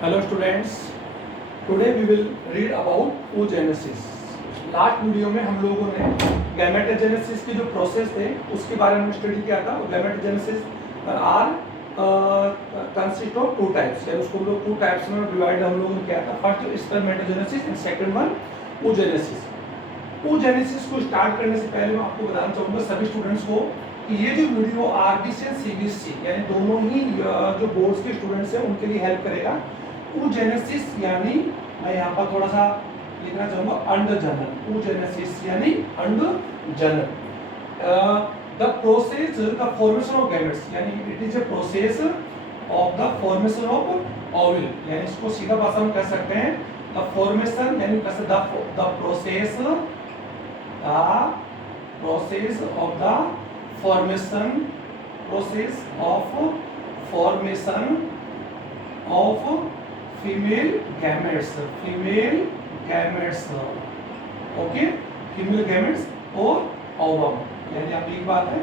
Hello students, today we will read about oogenesis. Last video में हम लोगों ने गैमेटोजेनेसिस की जो प्रोसेस थे उसके बारे में स्टडी किया था। Gametogenesis are consist of two types, यानी उसको हम लोग टू टाइप्स में डिवाइड हम लोगों ने किया था। First spermatogenesis and second one oogenesis। oogenesis को स्टार्ट करने से पहले मैं आपको बताना चाहूँगा सभी स्टूडेंट्स को कि ये जो वीडियो आरबीसी एंड सीबीएसई यानी दोनों ही जो बोर्ड्स के स्टूडेंट्स हैं उनके लिए हेल्प करेगा। oogenesis यानी मैं यहाँ पर थोड़ा सा लिखना चाहूँगा अंडर जनरल। oogenesis यानी अंडर जनरल the process the formation of gametes, यानी it is a process of the formation of ovule, यानी इसको सीधा भाषा में कह सकते हैं द फॉर्मेशन, यानी कह सकते the process of the formation of female gametes, okay, female gametes और ओवम, यानी आप एक बात है,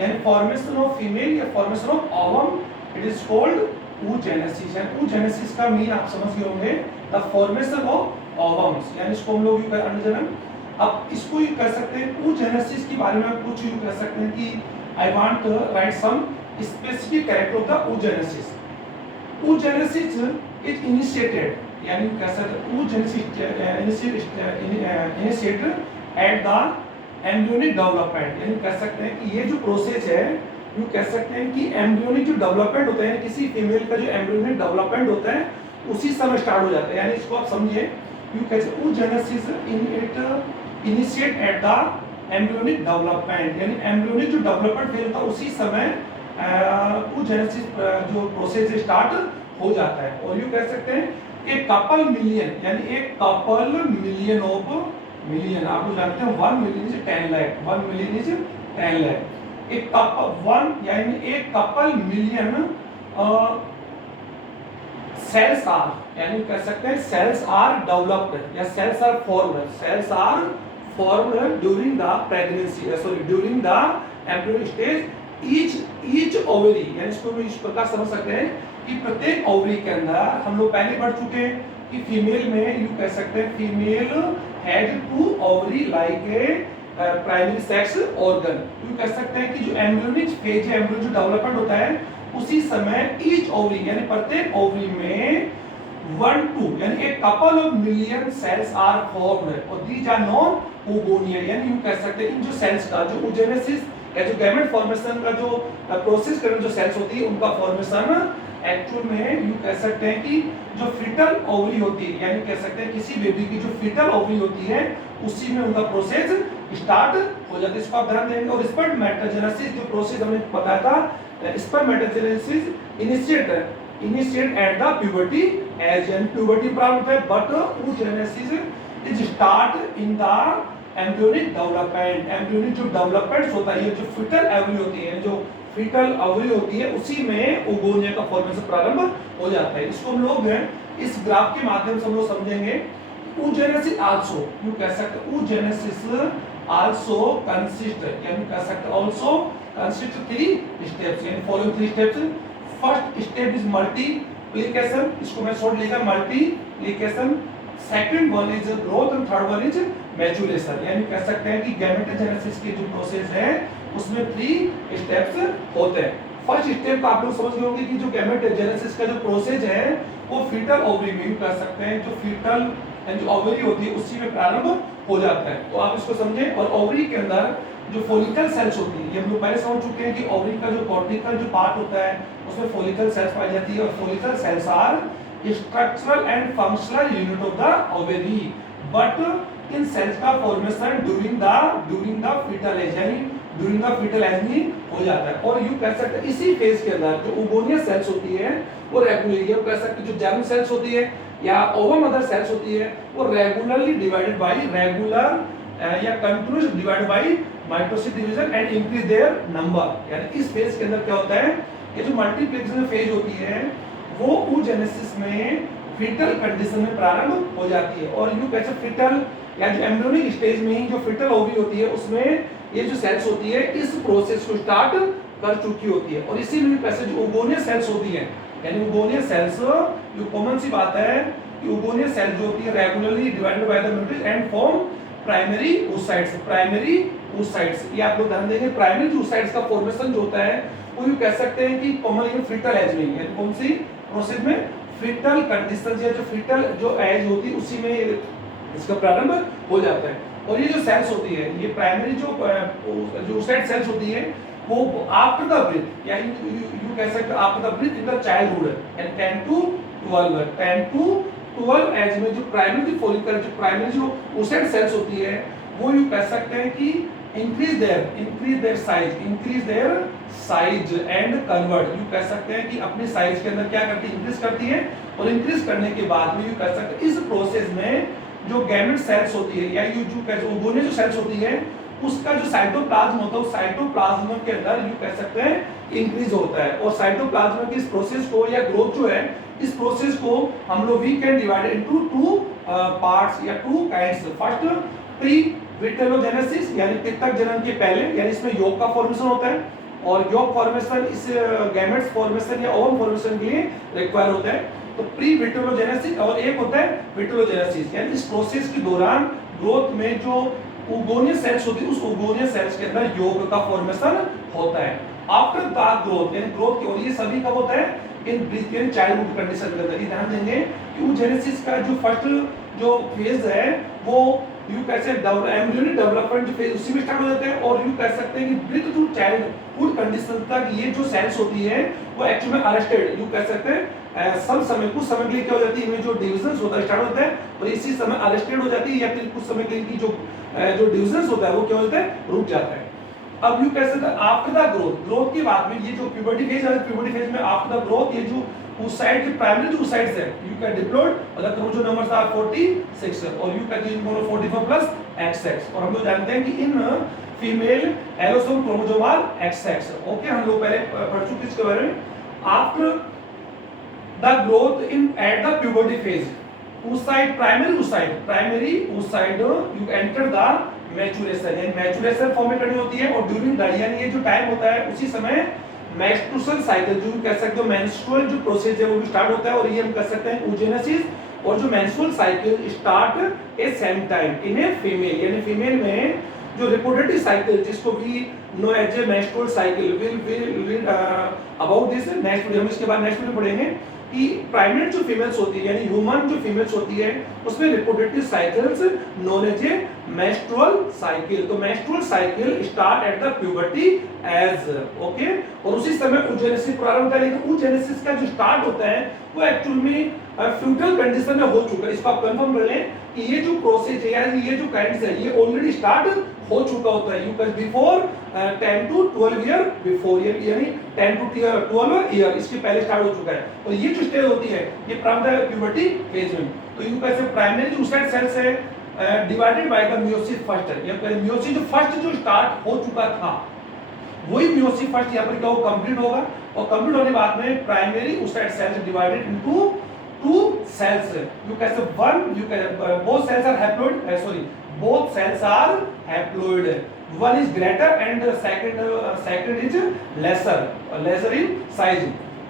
यानी फॉर्मेशन ऑफ फीमेल या formation of ovum, it is called oogenesis। यानी oogenesis का मीन आप समझ गए होंगे, द फॉर्मेशन ऑफ ओवम्स, यानी इसको हम लोग अंडरजनन। अब इसको ये कह सकते हैं oogenesis के बारे में कुछ यूं कह सकते हैं कि I want to write some specific character of the oogenesis। oogenesis is initiated, यानी कह सकते हैं oogenesis initiated at the embryonic development, यानी कह सकते हैं कि ये जो प्रोसेस है यूं कह सकते हैं कि एम्ब्रियोनिक जो डेवलपमेंट होता है, किसी फीमेल का जो एम्ब्रियोनिक डेवलपमेंट होता है उसी समय स्टार्ट हो जाता है। यानी इसको आप समझिए यू कैसे oogenesis initiate eight the embryonic development, यानी एम्ब्रियोनिक जो डेवलपमेंट फेज होता है उसी समय oogenesis जो प्रोसेस स्टार्ट हो जाता है। और यू कह सकते हैं एक कपल मिलियन, यानी एक कपल मिलियन ऑफ मिलियन, आप लोग जानते हैं 1 million is 10 lakh, 1 million is 10 lakh. एक कपल वन यानी एक कपल मिलियन सेल्स आर, यानी कह सकते हैं सेल्स आर डेवलप्ड या cells are formed during the pregnancy, sorry during the embryonic stage each ovary, यानी इसको भी इस प्रकार समझ सकते हैं कि प्रत्येक ओवरी के अंदर हम लोग पहले बढ़ चुके हैं कि फीमेल में यू कह सकते हैं female had two ovary like a primary sex organ. You कह सकते हैं कि जो एम्ब्रियोनिक फेज है, एम्ब्रियो जो डेवलपमेंट होता है उसी समय ईच ओवरी यानी प्रत्येक ओवरी में 1 2 यानी एक couple of million cells are formed और दीज आर नॉन oogonia, यानी यू कह सकते हैं इन जो सेल्स का जो oogenesis या जो गैमेट फॉर्मेशन का जो प्रोसेस करने जो सेल्स होती है उनका फॉर्मेशन एक्चुअल में यू कह सकते हैं कि जो फीटल ओवरी होती है, यानी कह सकते हैं किसी बेबी की जो फीटल ओवरी होती है उसी में उनका प्रोसेस स्टार्ट हो जाता है। इसको आप ध्यान देंगे। और स्पर्मेटोजेनेसिस जो प्रोसेस हमने बताया था, spermatogenesis initiate eight the puberty as, यानी प्यूबर्टी प्रारंभ होता है, but oogenesis is start in the embryonic development. Embryonic जो डेवलपमेंट होता है, जो फीटल ओवरी होती है, जो फीटल ओवरी होती है उसी में oogonia का फॉर्मेशन प्रारंभ हो जाता है। इसको हम लोग इस ग्राफ के माध्यम से हम लोग समझेंगे। oogenesis आल्सो यू कह सकते हैं oogenesis आल्सो कंसिस्ट, यानी कह सकते हैं आल्सो कंसिस्ट 3 स्टेप्स, यानी following 3 steps. First step is multiplication, इसको मैं शॉर्ट लिखा multiplication. Second one is growth and third one is maturation, यानी कह सकते हैं कि गैमेटोजेनेसिस की जो प्रोसेस है उसमें 3 स्टेप्स होते हैं। फर्स्ट स्टेप आप लोग समझ गए होंगे कि जो गैमेटोजेनेसिस का जो प्रोसेस है वो फीटल ओवरी में कर सकते हैं, जो फीटल जो ओवरी होती है उसी में प्रारंभ हो जाता है। तो आप इसको समझें। और ओवरी के अंदर जो फॉलिकल सेल्स होती है, ये हम लोग पहले समझ चुके हैं कि ओवरी का जो कॉर्टिकल जो पार्ट होता है उसमें फॉलिकल सेल्स पाई जाती है और follicle cells are structural and functional unit of the ovary, but इन सेल्स का formation during the foetal age, यानी ड्यूरिंग द फीटल एज में हो जाता है। और यू कह सकते हैं इसी फेज के अंदर जो oogonia सेल्स होती है वो रेगुलरली, हम कह सकते हैं जो जर्म सेल्स होती है या ओवम मदर सेल्स होती है वो रेगुलरली डिवाइडेड बाय या continuous divided by mitosis division and increase their number. यानी इस फेज के अंदर क्या होता है, ये जो मल्टीप्लिकेशन फेज होती है वो oogenesis में फीटल कंडीशन में प्रारंभ हो जाती है। और यू कैसे फीटल या जो एम्ब्रियोनिक स्टेज में ही जो फीटल ओवरी होती है उसमें ये जो सेल्स होती है इस प्रोसेस को स्टार्ट कर चुकी होती है। और इसी में कैसे जो oogonia सेल्स होती है यानी उगोनियल सेल्स, ये कॉमन सी बात है कि उगोनियल सेल जो होती है regularly divided by the म्यूटेज and form primary oocytes, primary oocytes। ये आप लोग ध्यान देंगे, प्राइमरी oocytes का फॉर्मेशन जो होता है वो ये कह सकते हैं कि कॉमनली फीटल एज में, यानी कौन सी प्रोसेस में, फीटल कंडीशन या जो फीटल जो एज होती है उसी में इसका प्रारंभ हो जाता है। और ये जो सेल्स होती है, ये प्राइमरी जो oocyte सेल्स होती है वो आफ्टर द ब्रीथ, या यू कह सकते हैं after the breath in the childhood and 10 to 12 age में जो प्राइमरी फॉलिकल, जो प्राइमरी जो oocyte सेल्स होती है वो यू कह सकते हैं कि increase their size and convert, you कह सकते हैं कि अपने साइज के अंदर क्या करती है, इंक्रीज करती है। और इंक्रीज करने के बाद में यू कह सकते हैं इस प्रोसेस में जो गैमेट सेल्स होती है या यू जो ओवोनियल जो सेल्स होती है उसका जो साइटोप्लाज्म होता है उस साइटोप्लाज्म के अंदर यू कह सकते हैं इंक्रीज होता है। और साइटोप्लाज्म की इस प्रोसेस को या ग्रोथ जो है इस प्रोसेस को हम लोग we can divide into two parts या two kinds. First pre vitellogenesis यानी पितक जनन के पहले, यानी इसमें योग का फॉर्मेशन होता है और योग फॉर्मेशन इस गैमेट्स फॉर्मेशन या ओवम फॉर्मेशन के लिए रिक्वायर होता है। तो प्री विटेलोजेनेसिस और एक होता है विटेलोजेनेसिस, यानी इस प्रोसेस के दौरान ग्रोथ में जो उगोनियल सेल्स होती है उस उगोनियल सेल्स के अंदर योग का फॉर्मेशन होता है। आफ्टर द ग्रोथ यानी ग्रोथ की, और ये सभी कब होता है, इन ब्रीथ इन चाइल्डहुड कंडीशन के अंदर। ध्यान देंगे कि oogenesis का जो फर्स्ट जो फेज है वो यू कह सकते हैं एम्ब्रियोनिक डेवलपमेंट जो फेज उसी में स्टार्ट हो जाते हैं। और यू कह सकते हैं कि ब्रीथ टू चाइल्डहुड कंडीशन तक ये जो सेल्स होती है वो एक्चुअली में अरेस्टेड, यू कह सकते हैं सब समय कुछ समय के लिए क्या हो जाती है, इनमें जो डिविजन्स होता है स्टार्ट होता है और इसी समय अरेस्टेड हो जाती है, या फिर कुछ समय के लिए इनकी जो डिविजन्स होता है वो क्या होता है, रुक जाता है। अब यू कह सकते हैं आफ्टर द ग्रोथ के बाद में ये जो प्यूबर्टी फेज है, प्यूबर्टी फेज में आफ्टर द ग्रोथ ये जो oocyte जो प्राइमरी जो oocytes है यू कैन डिप्लॉयड और द क्रोमोसोम नंबर्स आर 46 और you can use mono 44 plus XX। और हम लोग जानते हैं कि in female allosome chromosome are XX। Okay, हम लोग पहले पढ़ चुके इसके बारे में। After the growth in at the puberty phase oocyte primary oocyte you enter the maturation, यानी मैचुरेशन फॉर्म में करनी होती है। और ड्यूरिंग द, यानी ये जो टाइम होता है उसी समय मेंस्ट्रुअल साइकिल जो कह सकते हो मेंस्ट्रुअल जो प्रोसेस है वो भी स्टार्ट होता है। और ये हम कह सकते हैं oogenesis। और जो menstrual cycle start a same time in a female, यानी फीमेल में जो रिप्रोडक्टिव साइकिल जिसको भी know as a menstrual cycle will about this next video में, इसके बाद नेक्स्ट वीडियो पढ़ेंगे कि प्राइमेट जो फीमेल्स होती है यानी ह्यूमन जो फीमेल्स होती है उसमें reproductive cycles known as a menstrual cycle. तो menstrual cycle start at the puberty age, okay. और उसी समय oogenesis प्रारंभ होता है, लेकिन oogenesis का जो स्टार्ट होता है वो एक्चुअल में फ्यूटल कंडीशन में हो चुका है। इसको आप कंफर्म कर लें कि ये जो प्रोसेस है यानी ये जो काइंड्स है ये ऑलरेडी स्टार्ट हो चुका होता है, you can before 10 to 12 year before, यानी 10 to 12 ईयर इसके पहले स्टार्ट हो चुका है। और ये जो स्टेज होती है ये प्रारंभ है प्यूबर्टी फेज में। तो यू कैसे प्राइमरी जो oocyte सेल्स है divided by the meiosis first, ये मियोसिस जो फर्स्ट जो स्टार्ट हो चुका था वही मियोसिस फर्स्ट यहाँ पर क्या हो कंप्लीट होगा। और कंप्लीट होने बाद में primary oocyte cells divided into two cells, you can say one you can both cells are haploid, both cells are haploid, one is greater and second is lesser in size।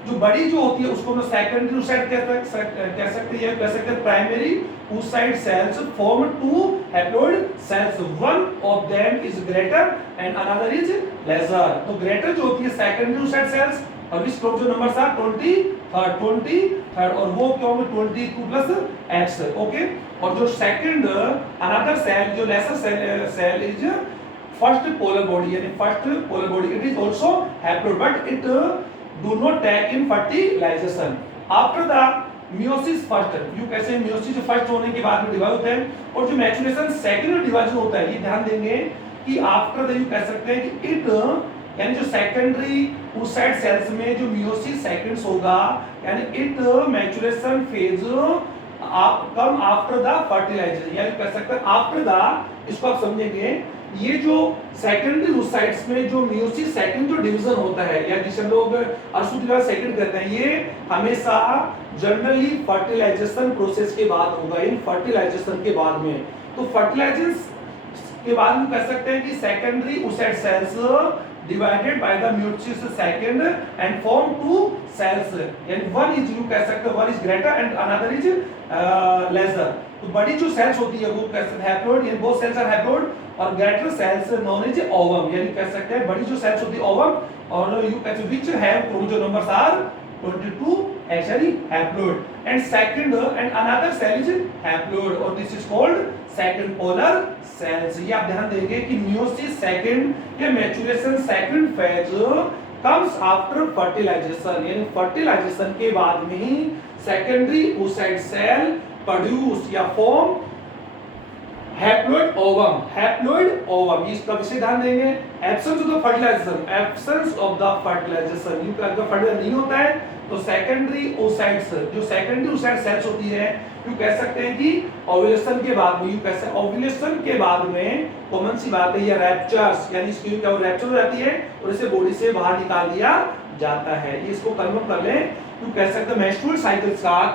जो बड़ी जो होती है उसको हम सेकेंडरी oocyte कह सकते हैं। Primary oocyte cells form two haploid cells, one of them is greater and another is lesser। तो greater जो होती है सेकेंडरी oocyte cells और इस क्रोमोसोम नंबर था 23 और वो क्या होंगे 22 प्लस X, ओके। और जो सेकंड अनदर सेल जो lesser cell is first polar body, यानी first polar body it is also haploid but it do not take in fertilization. After the meiosis first, you कैसे meiosis first होने के बाद में divide होता है और जो मैचुरेशन सेकंड डिवीजन होता है, ये ध्यान देंगे कि आफ्टर द यू कह सकते हैं कि इट यानी जो सेकेंडरी oocyte सेल्स में जो मियोसिस सेकंड्स होगा यानी it maturation phase come after the fertilization, यानी कह सकते हैं आफ्टर द, इसको आप समझेंगे ये जो सेकेंडरी oocytes में जो मियोसिस सेकंड जो डिवीजन होता है या जिसे लोग अर्शुद्धिवाद सेकंड कहते हैं, ये हमेशा जनरली फर्टिलाइजेशन प्रोसेस के बाद होगा, इन फर्टिलाइजेशन के बाद में। तो फर्टिलाइजेशन के बाद हम कह सकते हैं कि secondary oocyte cells divided by the meiosis second and form two cells, यानी one is you कह सकते हो one is greater and another is lesser। तो बड़ी जो सेल्स होती है वो कैसे हैप्लोइड, यानी बोथ सेल्स आर हैप्लोइड, और greater cells known as ovum, यानी कह सकते हैं बड़ी जो सेल्स होती है ओवम, और you can which have chromosome numbers are 22 actually haploid and second and another cell is haploid और this is called second polar cells। ये आप ध्यान देंगे कि meiosis second या maturation second phase comes after fertilization, यानी fertilization के बाद में ही secondary oocyte cell produce या form haploid ovum, haploid ovum. इसका विषय ध्यान देंगे, absence of the fertilization, absence of the fertilization, इनका अगर फर्टिलाइजेशन नहीं होता है तो सेकेंडरी oocytes, जो सेकेंडरी oocyte सेल्स होती है, यू कह सकते हैं कि ओव्यूलेशन के बाद में, यू कह सकते हैं ओव्यूलेशन के बाद में कॉमन सी बात है ये रैप्चर्स, यानी इसकी क्या रैप्चर हो जाती है और इसे बॉडी से बाहर निकाल दिया जाता है। ये इसको कन्फर्म कर लें, यू कह सकते हैं मेंस्ट्रुअल साइकिल के साथ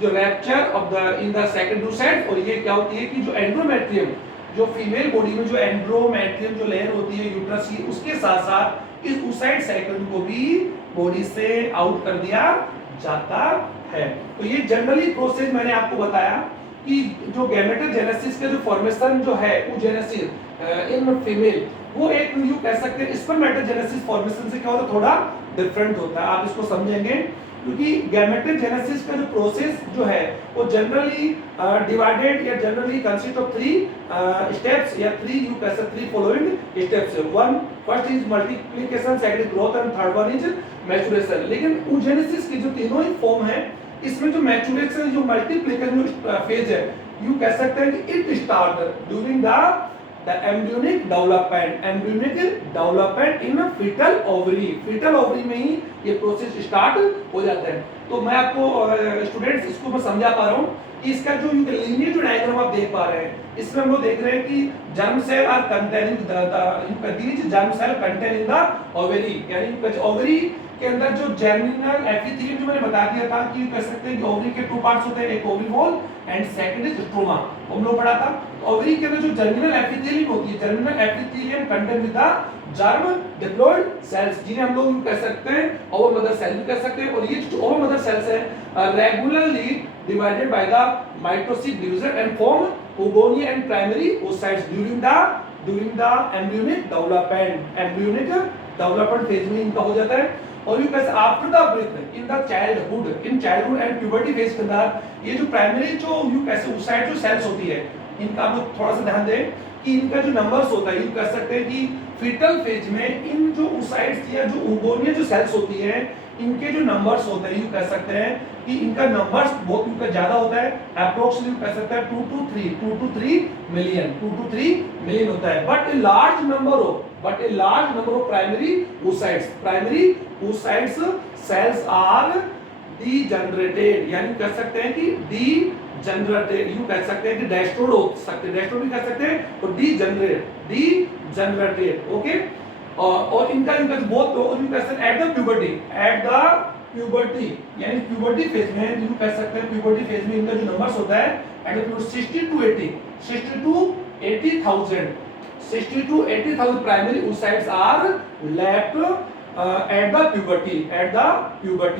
जो rapture of the in the second oocyte, और ये क्या होती है कि जो एंड्रोमेट्रियम, जो फीमेल बॉडी में जो एंड्रोमेट्रियम जो लेयर होती है यूट्रस की, उसके साथ साथ इस oocyte साइकिल को भी बॉडी से आउट कर दिया जाता है। तो ये जनरली प्रोसेस मैंने आपको बताया कि जो गैमेटोजेनेसिस का जो फॉर्मेशन जो है oogenesis इन फीमेल, वो एक यू कह सकते हैं स्पर्मेटोजेनेसिस फॉर्मेशन से क्या होता है, थोड़ा डिफरेंट होता है। आप इसको समझेंगे क्योंकि गैमेटोजेनेसिस का जो प्रोसेस जो है वो जनरली डिवाइडेड या जनरली कंसिस्ट ऑफ 3 स्टेप्स या 3 यू कह सकते 3 following steps. One first is multiplication, second growth and third one is maturation. लेकिन oogenesis की जो तीनों ही फॉर्म है, इसमें जो मैच्योरेशन जो मल्टीप्लिकेशन जो फेज है, यू कह सकते हैं कि it start during the embryonic development in foetal ovary, foetal ovary में ही ये प्रोसेस स्टार्ट हो जाता है। तो मैं आपको स्टूडेंट्स इसको मैं समझा पा रहा हूँ कि इसका जो लीनियर जो डायग्राम आप देख पा रहे हैं, इसमें हम लोग देख रहे हैं कि germ cell are containing these germ cell contain in the ovary, यानी ओवरी के अंदर जो जर्मिनल एपिथेलियम जो मैंने बता दिया था कि कह सकते हैं कि ओवरी के 2 पार्ट्स होते हैं, एक ovary wall and second is stroma, हम लोग पढ़ा था। ओवरी के अंदर जो जर्मिनल एपिथेलियम होती है, germinal epithelium contain with the germ diploid cells, जिन्हें हम लोग कह सकते हैं ओवर मदर सेल भी कह सकते हैं। और ये जो ओवर मदर सेल्स है regularly divided by the mitosis division and form oogonia and primary oocytes during the embryonic development phase में इनका हो जाता है। और यू कैसे after the birth in childhood and puberty phase के अंदर ये जो प्राइमरी जो यू कैसे oocyte जो सेल्स होती है, इनका आप लोग थोड़ा सा ध्यान दें कि इनका जो नंबर्स होता है, यू कह सकते हैं कि फीटल फेज में इन जो oocytes या जो oogonia जो सेल्स होती है, इनके जो नंबर्स होते हैं, यू कह सकते हैं कि इनका नंबर्स बहुत इनका ज्यादा होता है, अप्रोक्सीमेटली कह सकते हैं 2 to 3 मिलियन होता है। But a large number of primary oocytes cells are degenerated, यानी कह सकते हैं कि डीजनरेटेड, यू कह सकते हैं कि डेस्ट्रॉयड हो सकते हैं, डेस्ट्रॉयड भी कह सकते हैं, और डीजनरेटेड ओके। और इनका बहुत यू कह सकते हैं एट द प्यूबर्टी, यानी प्यूबर्टी फेज में यू कह सकते हैं प्यूबर्टी फेज में इनका जो नंबर्स होता है at the 60 to 80,000 primary oocytes are left at the puberty,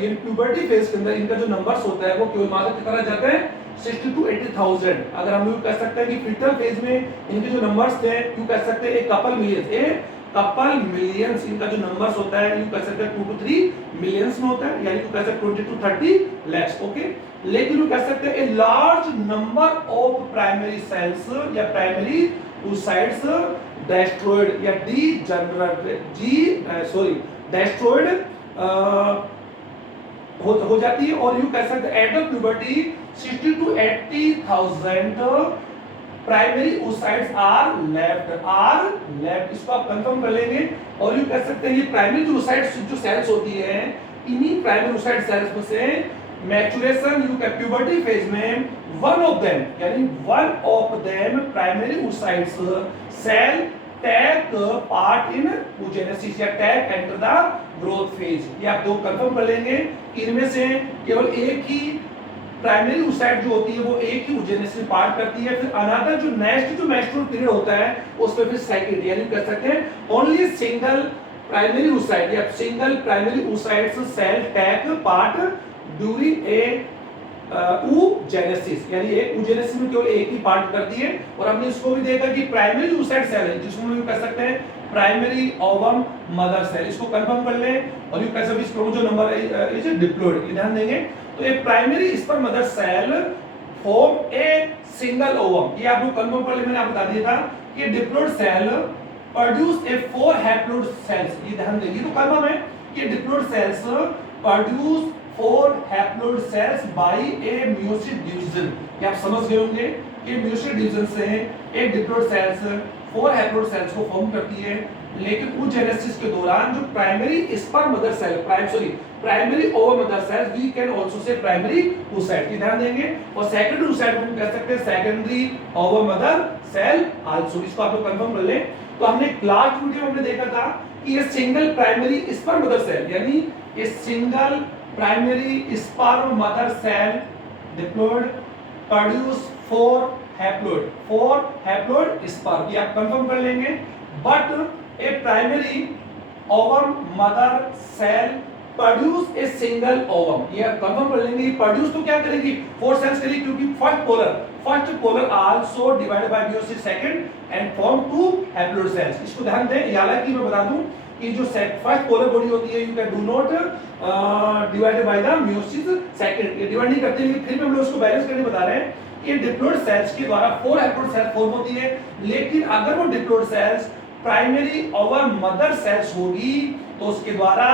यानी प्यूबर्टी फेज के अंदर इनका जो नंबर्स होता है वो केवल मात्र कितना जाते हैं 60 to 80,000। अगर हम लोग कह सकते हैं कि फीटल फेज में इनके जो नंबर्स थे, यू कह सकते हैं एक कपल मिलियंस इनका जो नंबर्स होता है, यू कह सकते हैं 2 to 3 मिलियंस में होता है, यानी यू कह सकते हैं 20 to 30 lakhs ओके। लेकिन यू कह सकते हैं a large number of primary cells या प्राइमरी oocytes destroyed या destroyed हो जाती है। और यू कह सकते हैं at the puberty 60 to 80,000 primary oocytes are left, इसको आप कंफर्म कर लेंगे। और यू कह सकते हैं ये प्राइमरी जो oocytes जो सेल्स होती है, इन्हीं प्राइमरी oocyte सेल्स में से मैच्योरेशन यू कह प्यूबर्टी फेज में one of them primary oocytes cell take part in oogenesis या take enter the growth phase. ये आप दो कंफर्म कर लेंगे, इनमें से केवल एक ही प्राइमरी oocyte जो होती है वो एक ही oogenesis में पार्ट करती है, फिर अनदर जो नेक्स्ट जो मेंस्ट्रुअल पीरियड होता है उसमें फिर सेकंड, यानी कह सकते हैं ओनली सिंगल प्राइमरी oocyte या single primary oocyte cell take part during a oogenesis, यानी एक oogenesis में केवल एक ही पार्ट करती है। और हमने इसको भी देखा कि प्राइमरी oocyte सेल है जिसको हम कह सकते हैं प्राइमरी ओवम मदर सेल, इसको कंफर्म कर लें। और यू कैसे भी क्रोमोसोम नंबर इज डिप्लॉयड, ये ध्यान देंगे। तो एक primary sperm mother cell form a single ovum, ये आप लोग कंफर्म कर ले, मैंने आपको बता दिया था कि diploid cell produce a 4 haploid cells, ये ध्यान देंगे। तो कंफर्म है कि diploid cells produce 4 haploid cells by a meiosis division. ये आप समझ गए होंगे कि मेयोसिस डिवीजन से एक डिप्लॉयड सेल्स 4 हैप्लोइड सेल्स को फॉर्म करती है। लेकिन oogenesis के दौरान जो primary sperm mother cell primary ovum mother cell we can also say primary oocyte, ये ध्यान देंगे। और सेकेंडरी oocyte हम कह सकते हैं secondary ovum mother cell also, इसको आप लोग कंफर्म कर लें। तो हमने लास्ट वीडियो में हमने देखा था कि ये single primary sperm mother cell, यानी ये single primary sperm mother cell diploid produce 4 haploid sperm, ये आप कंफर्म कर लेंगे। But a primary ovum mother cell produce a single ovum, ये आप कंफर्म कर लेंगे। प्रोड्यूस तो क्या करेगी 4 सेल्स करेगी, क्योंकि first polar also divided by meiosis second and form 2 haploid cells. इसको ध्यान दें, हालांकि मैं बता दूं कि जो फर्स्ट पोलर बॉडी होती है you can do not divided by the meiosis second, ये डिवाइड नहीं करते, लेकिन फिर भी हम लोग उसको बैलेंस करके बता रहे हैं कि डिप्लॉयड सेल्स के द्वारा 4 हैप्लोइड सेल फॉर्म होती है। लेकिन अगर वो diploid cells primary ovum mother cells होगी तो उसके द्वारा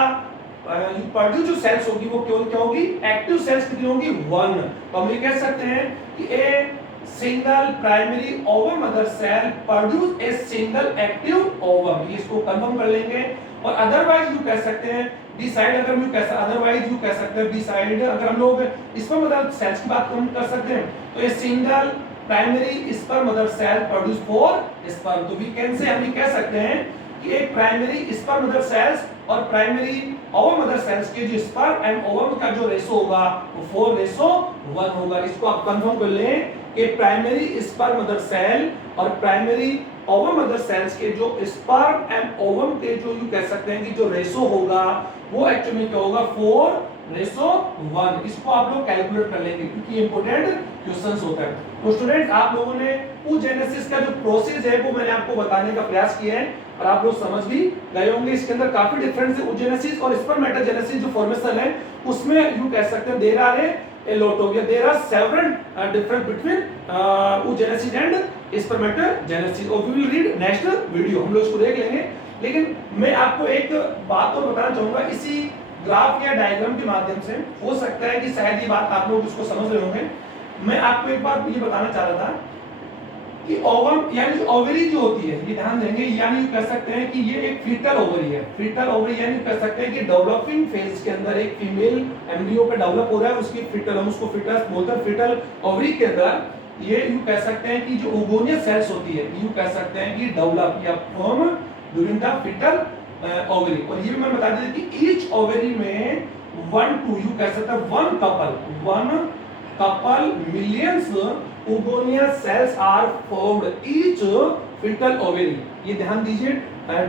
प्रोड्यूस जो सेल्स होगी वो केवल क्या होगी, एक्टिव सेल्स कितनी होगी 1। तो हम ये कह सकते हैं कि a single primary ovum mother cell produce a single active ovum, ये इसको कंफर्म कर लेंगे। और अदरवाइज यू कह सकते हैं बी साइड, अगर यू कह अदरवाइज यू कह सकते हैं बी साइड, अगर हम लोग स्पर्म मदर सेल्स की बात हम कर सकते हैं तो ये single primary sperm mother cell produce 4 sperm. तो वी कैन से हम ये कह सकते हैं कि एक प्राइमरी स्पर्म मदर सेल्स और प्राइमरी ओवम मदर सेल्स के जो स्पर्म एंड ओवम का जो रेशो होगा वो 4:1 होगा। इसको आप कंफर्म कर लें कि प्राइमरी स्पर्म मदर सेल और प्राइमरी ओवम मदर सेल्स के जो स्पर्म एंड ओवम के जो यू कह सकते हैं कि जो रेशो होगा वो एक्चुअली क्या होगा 4:1। इसको आप लोग कैलकुलेट कर लेंगे क्योंकि इंपॉर्टेंट क्वेश्चंस होता है। तो स्टूडेंट आप लोगों ने oogenesis का जो प्रोसेस है वो मैंने आपको बताने का प्रयास किया है और आप लोग समझ भी गए होंगे। इसके अंदर काफी डिफरेंस है oogenesis और spermatogenesis जो फॉर्मेशन है उसमें यू कह सकते हैं there are a lot of there are several difference between oogenesis and spermatogenesis और we will read next video, हम लोग इसको देख लेंगे। लेकिन मैं आपको एक बात और बताना चाहूंगा इसी ग्राफ या डायग्राम के माध्यम से, हो सकता है कि शायद ये बात आप लोग इसको समझ रहे होंगे। मैं आपको एक बात ये बताना चाह रहा था कि ओवम यानी जो ओवरी जो होती है, ये ध्यान देंगे, यानी कह सकते हैं कि ये एक फीटल ओवरी है। फीटल ओवरी यानी कह सकते हैं कि डेवलपिंग फेज के अंदर एक फीमेल एम्ब्रियो पे डेवलप हो रहा है, उसकी फीटल, हम उसको फीटस बोलते हैं। फीटल ओवरी के अंदर ये यू कह सकते हैं कि जो ओगोनिया सेल्स होती है यू कह सकते हैं कि डेवलप या form during the foetal ovary. और ये भी मैं बता दें कि ईच ओवरी में 1 to यू कह सकते हैं 1 couple millions oogonia cells are formed each fetal ovary, ये ध्यान दीजिए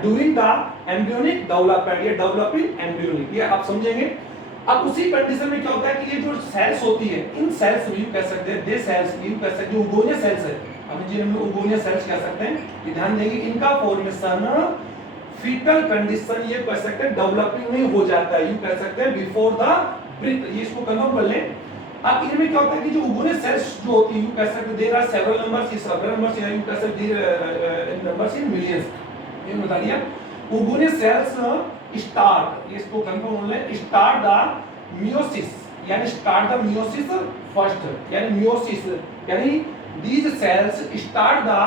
during the embryonic development, ये developing embryonic, ये आप समझेंगे। अब उसी कंडीशन में क्या होता है कि ये जो सेल्स होती है इन सेल्स में यू कह सकते हैं दे सेल्स यू कह सकते हैं oogonia सेल्स है, अब जी हम oogonia सेल्स कह सकते हैं, ये ध्यान देंगे इनका फॉर्मेशन फीटल कंडीशन ये कह सकते हैं डेवलपिंग में हो जाता है, यू कह सकते हैं बिफोर द ब्रीथ, ये इसको कंफर्म कर लें। अब इनमें क्या होता है कि जो oogonia सेल्स जो होती है यू कह सकते हैं there are several numbers you कह सकते हैं नंबर्स इन मिलियंस, ये बता दिया। oogonia सेल्स स्टार्ट, ये इसको कंफर्म कर लें, स्टार्ट द मियोसिस, यानी स्टार्ट द मियोसिस फर्स्ट, यानी मियोसिस यानी these cells start the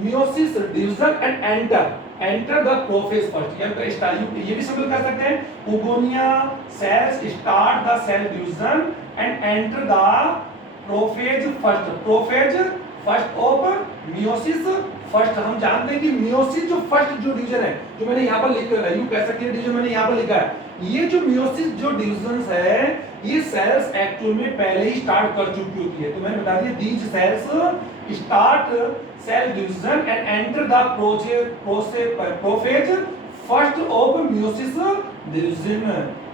meiosis division and enter the prophase first, ये भी सिंपल कर सकते हैं oogonia cells start the cell division and enter the prophase first of meiosis first. हम जानते हैं कि मियोसिस जो फर्स्ट जो डिवीजन है जो मैंने यहाँ पर लिखा है यू कह सकते हैं डिवीजन मैंने यहाँ पर लिखा है, ये जो मियोसिस जो डिवीजन है ये सेल्स एक्चुअल में पहले ही स्टार्ट कर चुकी होती है। तो मैंने बता दिया these cells start cell division and enter the prophase first of meiosis division.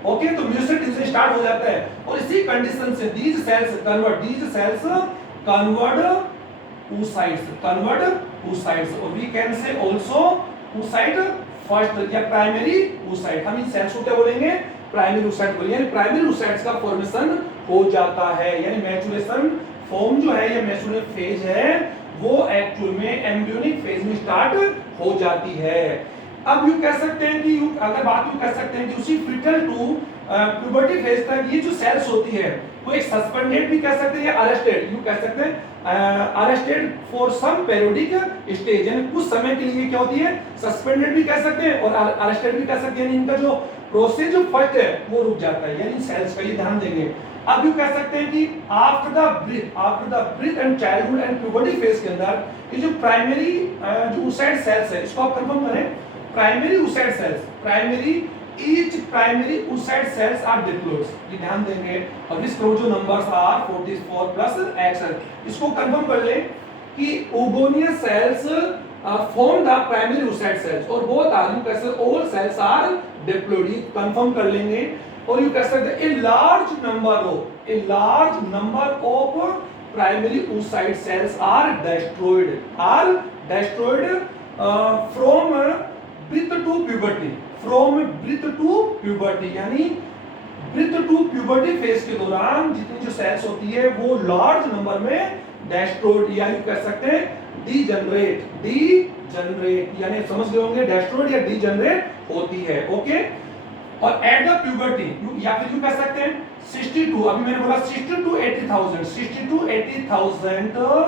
Okay, तो म्यूसिस डिवीजन स्टार्ट हो जाता है और इसी कंडीशन से these cells convert oocytes or we can say also oocyte first या प्राइमरी oocyte। हम इन sales को क्या बोलेंगे? प्राइमरी oocyte बोलेंगे। यानी प्राइमरी oocytes का फॉर्मेशन हो जाता है, यानी मैचुरेशन फॉर्म जो है या मैचुरेशन फेज है वो एक्चुअल में एम्ब्रियोनिक फेज में स्टार्ट हो जाती है। अब यू कह सकते हैं कि अगर बात यू कह सकते हैं कि उसी फीटल टू प्यूबर्टी फेज तक ये जो सेल्स होती है वो एक सस्पेंडेड भी कह सकते हैं या अरेस्टेड, यू कह सकते हैं arrested for some periodic stage, यानी कुछ समय के लिए क्या होती है? सस्पेंडेड भी कह सकते हैं और अरेस्टेड भी कह सकते हैं। इनका जो प्रोसेस जो फर्स्ट है वो रुक जाता है, यानी सेल्स का ये ध्यान देंगे। अब यू कह सकते हैं कि after the birth and childhood and puberty phase के अंदर ये जो प्राइमरी जो oocyte सेल्स है, इसको आप कंफर्म करें। Primary oocyte cells, each primary oocyte cells are diploids, ये ध्यान देंगे। और इस जो नंबर्स आर 44 प्लस x है, इसको कंफर्म कर ले कि oogonia cells form the primary oocyte cells और both are you कैसे all cells are diploid, confirm कर लेंगे। और यू कह सकते हैं a large number of primary oocyte cells are destroyed from birth to puberty, यानी ब्रीथ टू प्यूबर्टी फेज के दौरान जितनी जो सेल्स होती है वो लार्ज नंबर में डेस्ट्रॉयड या यू कह सकते हैं डीजनरेट, यानी समझ गए होंगे डेस्ट्रॉयड या डीजनरेट होती है। ओके, और एट द प्यूबर्टी या फिर यू कह सकते हैं 62, अभी मैंने बोला 60 to 80,000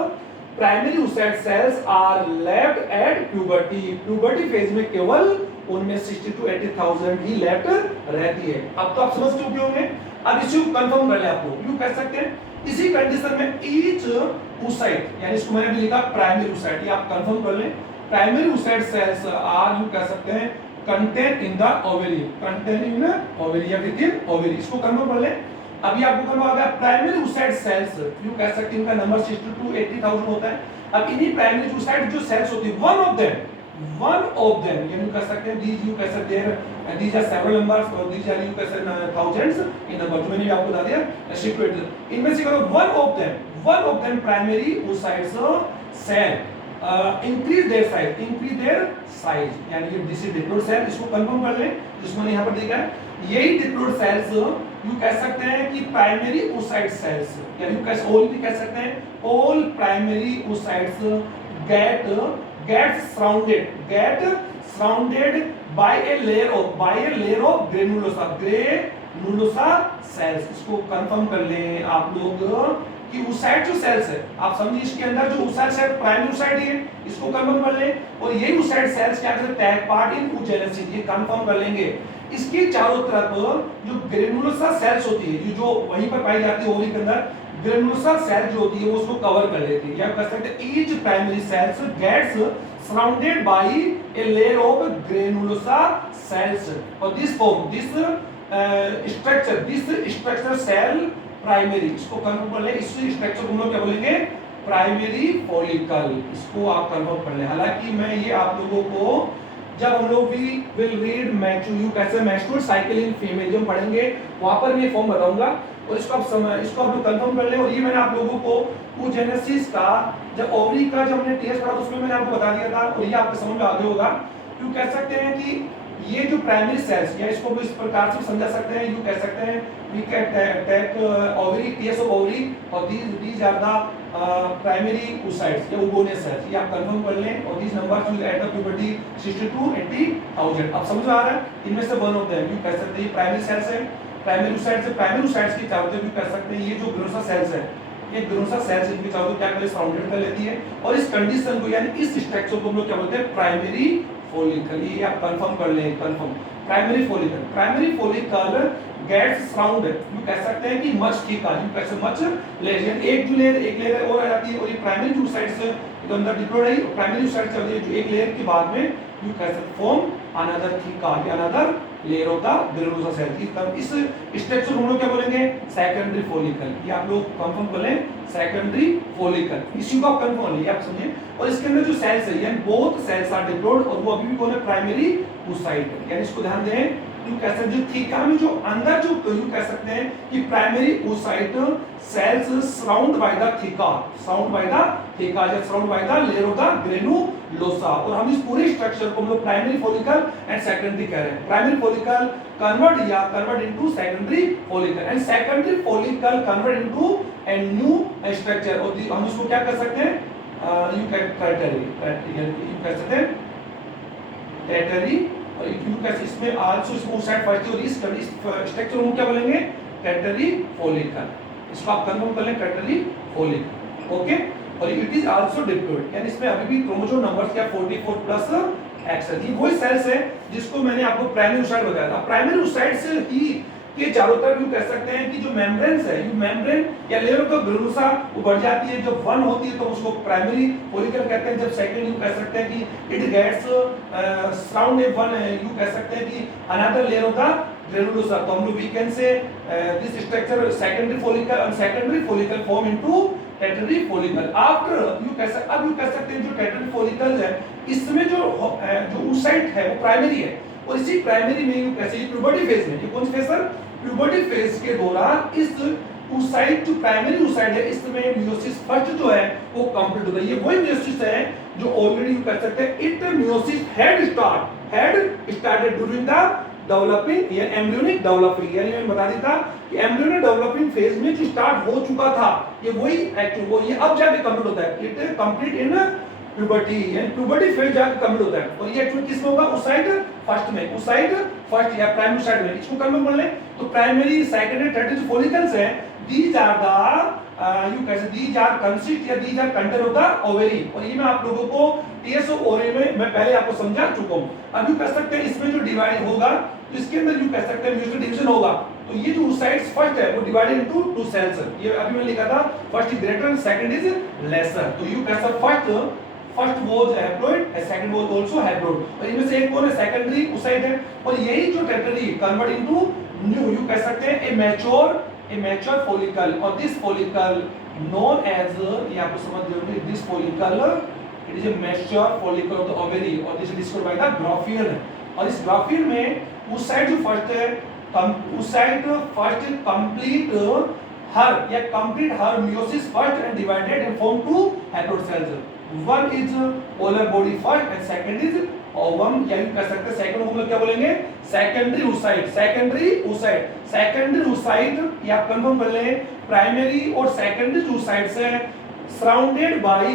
primary oocyte cells are left at puberty phase में केवल उनमें 60 to 80,000 ही लेफ्ट रहती है। अब तो आप समझ चुके होंगे। अब इसे कंफर्म कर ले आप लोग, यू कह सकते हैं इसी कंडीशन में ईच oocyte, यानी इसको मैंने भी लिखा प्राइमरी oocyte, ये आप कंफर्म कर लें। Primary oocyte cells are you कह सकते हैं कंटेन इन द ओवरी, या विद इन ओवरी, इसको कंफर्म कर लें। अभी आपको कंफर्म आ गया प्राइमरी oocyte cells, यू कह सकते हैं इनका नंबर 60 to 80,000 होता है। अब इन्हीं प्राइमरी oocyte जो सेल्स होती है one of them यानी कह सकते हैं these you कह सकते हैं these are several numbers और these are you कह सकते हैं thousands in number, जो मैंने आपको बता दिया शिफ्ट, इनमें से करो one of them primary oocyte cell increase their size, यानी ये दिस इज डिप्लॉइड सेल, इसको कंफर्म कर लें जिसको मैंने यहाँ पर देखा है। यही डिप्लॉइड सेल्स यू कह सकते हैं कि प्राइमरी oocyte cells, यानी यू कह ऑल भी कह सकते हैं all primary oocytes get surrounded by a layer of granulosa cells, इसको कंफर्म कर लें आप लोग कि oocyte जो सेल्स है आप समझिए इसके अंदर जो oocyte सेल प्राइमरी oocyte है, इसको कंफर्म कर लें। और यही oocyte सेल्स क्या करते हैं? टेक पार्ट इन oogenesis, ये कंफर्म कर लेंगे। इसके चारों तरफ जो ग्रेनुलोसा सेल्स होती है जो वहीं पर पाई जाती है ओवरी के अंदर, ग्रेनुलोसा सेल जो होती है वो उसको कवर कर लेती है, या कह सकते हैं each primary cells gets surrounded by a layer of granulosa cells और दिस स्ट्रक्चर सेल प्राइमरी, इसको कंफर्म कर ले। इस स्ट्रक्चर को हम लोग क्या बोलेंगे? प्राइमरी फॉलिकल, इसको आप कंफर्म कर ले। हालांकि मैं ये आप लोगों को जब हम लोग भी will read mature cycle in female जब पढ़ेंगे वहां पर मैं फॉर्म बताऊंगा और इसको आप लोग कंफर्म कर लें। और ये मैंने आप लोगों को oogenesis का जब ओवरी का जब हमने टेस्ट पढ़ा तो उसमें मैंने आपको बता दिया था और ये आपको समझ में आ गया होगा। क्यों कह सकते हैं कि ये जो प्राइमरी सेल्स या इसको भी इस प्रकार से समझा सकते हैं, यू कह सकते हैं we can take ovary TS of ovary और these are the primary oocytes या oogonia cells, ये आप कंफर्म कर लें। और these numbers will at the puberty 60 to 80,000, अब समझ में आ रहा है? इनमें से वन ऑफ देम यू कह सकते हैं प्राइमरी सेल्स है, प्राइमरी oocytes से प्राइमरी oocytes की चारों तरफ कह सकते हैं ये जो ग्रेनुलोसा सेल्स है, ये ग्रेनुलोसा सेल्स इनके चारों तरफ क्या कर सराउंडेड कर लेती है। और इस कंडीशन को यानी इस स्ट्रक्चर को हम लोग क्या बोलते हैं? प्राइमरी फॉलिकल, ये आप कंफर्म कर लें। Confirm primary follicle gets surrounded, you कह सकते हैं कि मच थीका, यू कैसे मच लेयर, एक लेयर और आ जाती है। और ये प्राइमरी oocytes के अंदर डिप्लॉयड है, प्राइमरी oocytes चल रही है जो एक लेयर के बाद में यू कह सकते form another theca, another layer of the granulosa cell. इस स्ट्रक्चर को हम लोग क्या बोलेंगे, सेकेंडरी फॉलिकल। ये आप लोग कंफर्म कर लें, सेकेंडरी फॉलिकल, इसी को आप कंफर्म ले आप समझे। और इसके अंदर जो सेल्स है यानी बोथ सेल्स आर डिप्लॉयड, और वो अभी भी कौन है, प्राइमरी oocyte, यानी इसको ध्यान दें, यू कह सकते हैं जो थीका में जो अंदर जो यू कह सकते हैं कि primary oocyte cells surround by the theca, surround by the theca, या surround by the layer of the granulosa। और हम इस पूरे स्ट्रक्चर को हम लोग प्राइमरी फॉलिकल एंड सेकेंडरी कह रहे हैं। Primary follicle convert into secondary follicle, and secondary follicle convert into a new structure. और हम इसको क्या कर सकते हैं, यू कह सकते हैं टेटरी, और यू कह इसमें आल्सो इसमें साइड फर्स्ट, और इस स्ट्रक्चर को क्या बोलेंगे, टेटरी फॉलिकल। इसको आप कंफर्म कर लें, टेटरी फॉलिकल, ओके। और इट इज आल्सो डिप्लॉयड, यानी इसमें अभी भी क्रोमोसोम नंबर्स क्या 44 प्लस एक्स है। ये वही सेल्स है जिसको मैंने आपको प्राइमरी oocyte बताया था। प्राइमरी oocyte से ही के चारों तरफ यू कह सकते हैं कि जो मेम्ब्रेन्स है, यू मेम्ब्रेन या लेयर ऑफ ग्रेनुलोसा वो बढ़ जाती है। जब 1 होती है तो उसको प्राइमरी फॉलिकल कहते हैं, जब सेकंड यू कह सकते हैं कि it gets surround a one, you कह सकते हैं कि another layer of the granulosa. तो हम लोग we can say this structure secondary follicle and secondary follicle form into tertiary follicle. After you कह सकते, अब यू कह सकते हैं जो टेटरी फॉलिकल है इसमें जो oocyte है वो प्राइमरी है, और इसी प्राइमरी में यू कैसे प्यूबर्टी फेज में, ये कौन सा फेज सर, प्यूबर्टी फेज के दौरान इस oocyte जो प्राइमरी oocyte है इसमें मियोसिस फर्स्ट जो है वो कंप्लीट होता है। ये वही मियोसिस है जो ऑलरेडी यू कह सकते हैं it meiosis had started during the developing या एम्ब्रियोनिक डेवलपिंग, यानी मैंने बता दिया था कि एम्ब्रियोनिक डेवलपिंग फेज में जो स्टार्ट हो चुका था ये वही एक्चुअल वो ये अब जाके कंप्लीट होता है, इट कंप्लीट इन प्यूबर्टी, यानी प्यूबर्टी फेज जाके कंप्लीट होता है। और ये एक्चुअली किसमें होगा, oocyte फर्स्ट में, oocyte फर्स्ट या प्राइमरी oocyte में। इसको कंफर्म कर लें तो प्राइमरी सेकेंडरी टर्टियरी फॉलिकल्स हैं, दीज आर द यू कैसे दीज आर कंसिस्ट या these are content of the ovary. और ये मैं आप लोगों को टीएस ऑफ ओवेरी में मैं पहले आपको समझा चुका हूं। अब यू कह सकते हैं इसमें जो डिवाइड होगा तो इसके अंदर यू कह सकते हैं म्यूचुअल डिवीजन होगा, तो ये जो oocytes फर्स्ट है वो डिवाइडेड इनटू टू सेल्स। ये अभी मैंने लिखा था first is greater second is lesser. तो यू कह सकते first was haploid and second was also haploid, और इनमें से एक कौन है, सेकेंडरी oocyte है। और यही जो tertiary convert into new you कह सकते हैं ए मैच्योर फॉलिकल, और दिस फॉलिकल नोन एज, ये आपको समझ गए, this follicle it is a mature follicle of the ovary, और this is described by the Graafian. और इस ग्राफियन में oocyte जो फर्स्ट है, oocyte फर्स्ट कंप्लीट हर या complete her meiosis first and divided and form two haploid cells. One is polar body first and second is ovum, या you कह सकते हैं सेकंड को हम लोग क्या बोलेंगे, सेकेंडरी oocyte। सेकेंडरी oocyte ये आप कंफर्म कर लें, प्राइमरी और सेकेंडरी oocyte से surrounded by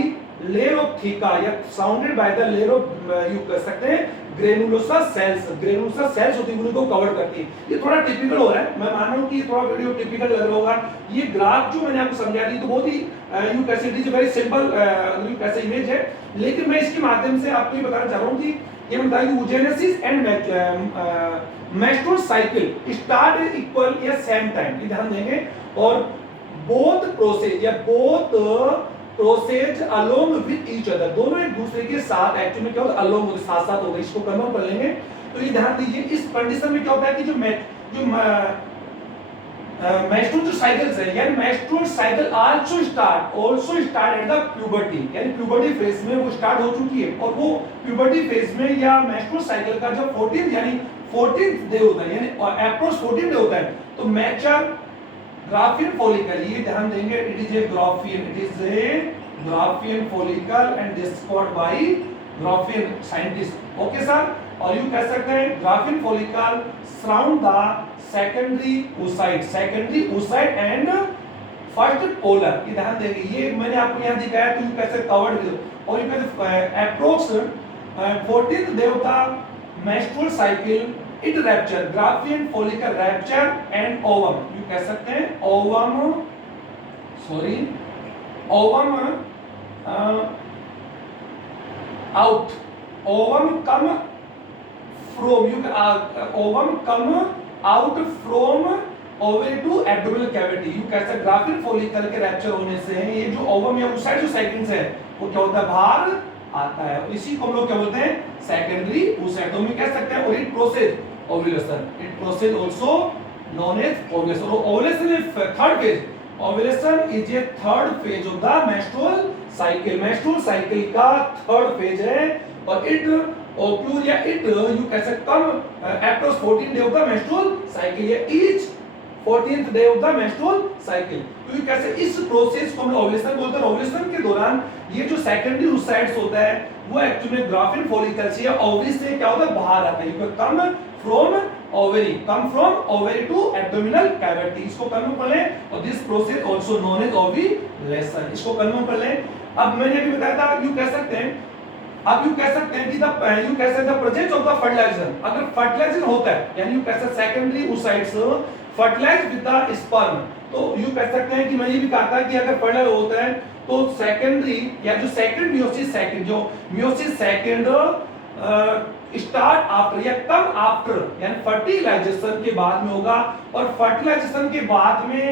layer of theca या surrounded by the layer of you कह सकते हैं ग्रेनुलोसा सेल्स। ग्रेनुलोसा सेल्स होती है उनको कवर करती है। ये थोड़ा टिपिकल हो रहा है, मैं मान रहा हूं कि ये थोड़ा वीडियो टिपिकल लग रहा होगा। ये ग्राफ जो मैंने आपको समझा दी तो बहुत ही यू कैसे it is very simple you कैसे इमेज है, लेकिन मैं इसके माध्यम से आपको ये बताना चाह रहा हूं कि ये मैं बताया कि oogenesis and menstrual cycle start equal या सेम टाइम, ये ध्यान देंगे। और बोथ प्रोसेस या both process along with each other, दोनों एक दूसरे के साथ एक्चुअली क्या होता है, अलोंग होते साथ साथ होते, इसको कंफर्म कर लेंगे। तो ये ध्यान दीजिए इस कंडीशन में क्या होता है कि जो menstrual जो साइकिल्स है, यानी menstrual cycle also start at the puberty, यानी प्यूबर्टी फेज में वो स्टार्ट हो चुकी है। और वो प्यूबर्टी फेज में या menstrual साइकिल का जब 14 यानी 14th डे होता है, यानी अप्रोच 14 डे होता है, तो मैच्योर ग्राफियन फॉलिकल, ये ध्यान देंगे, it is A Graafian follicle and discovered by Graafian scientist, okay sir. और यू कह सकते हैं Graafian follicle surround the secondary oocyte and first polar, ये ध्यान देंगे। ये मैंने आपको यहां दिखाया तो यू कैसे कवर्ड, और यू कैसे अप्रोक्स 14th डे होता menstrual cycle it rupture, graphian follicle rupture and ovum, you कह सकते हैं ovum out, ovum come from you ovum come out from ovary to abdominal cavity, you कह सकते Graafian follicle के rapture होने से ये जो ओवम या oocyte जो साइकिल्स है वो क्या होता है, बाहर आता है। और इसी को हम लोग क्या बोलते हैं, सेकेंडरी oocyte। तो हम कह सकते हैं और it process ovulation. It process also known as ovulation. So ovulation is third phase. Ovulation is a third phase of the menstrual cycle. Menstrual cycle का third phase है और it occur या it you can say come across 14 day of the menstrual cycle. या each 14th day of the menstrual cycle. तो ये कैसे इस process को हम ओव्यूलेशन बोलते हैं. ओव्यूलेशन के दौरान ये जो सेकेंडरी oocytes होता है वो एक्चुअली ग्राफिन फॉलिकल से या ओवरी से क्या होता है बाहर आता है. You come from ovary to abdominal cavity. इसको कल में पढ़ लें और this process also known as ovulation. इसको कल में पढ़ लें. अब मैंने अभी बताया था यू कह सकते हैं अब यू कह सकते हैं कि यू कह सकते हैं प्रेजेंस ऑफ द फर्टिलाइजेशन. अगर फर्टिलाइजेशन होता है यानी यू कह सकते secondary oocytes fertilize with the sperm. तो यू कह सकते हैं कि मैंने भी कहा था कि अगर फर्टिलाइज होता है तो सेकेंडरी या जो second meiosis second start after या कम आफ्टर यानी फर्टिलाइजेशन के बाद में होगा. और फर्टिलाइजेशन के बाद में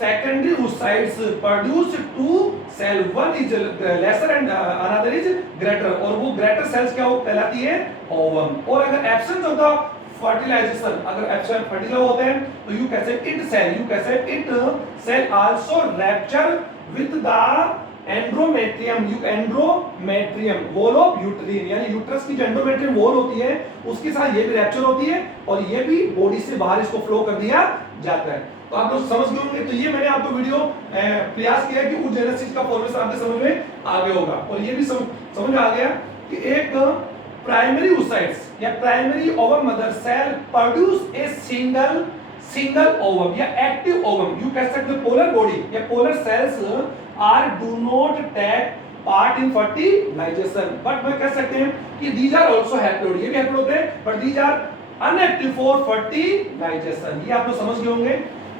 secondary oocytes produce two cell. One is lesser and another is greater. और वो ग्रेटर सेल्स क्या हो कहलाती है ओवम. और अगर एब्सेंस ऑफ द फर्टिलाइजेशन अगर एब्सेंट फर्टिलाइज होते हैं तो यू कैसे it cell also rupture with the endometrium. Endometrium wall of uterine यानी यूट्रस की जो एंड्रोमेट्रियम वॉल होती है उसके साथ ये भी रैप्चर होती है और ये भी बॉडी से बाहर इसको फ्लो कर दिया जाता है. तो आप लोग समझ गए होंगे. तो ये मैंने आपको वीडियो प्रयास किया कि oogenesis का फॉर्मूला आपके समझ में आ गया होगा. और ये भी समझ में आ गया कि एक प्राइमरी oocytes या primary ovum mother cell produce a single ovum या एक्टिव ओवम. यू कह सकते हो पोलर बॉडी या polar cells are do not take part in fertilization. But मैं कह सकते हैं कि दीज आर आल्सो हैप्लोइड. ये भी हैप्लोइड होते हैं but these are unactive for fertilization. ये आप लोग समझ गए होंगे.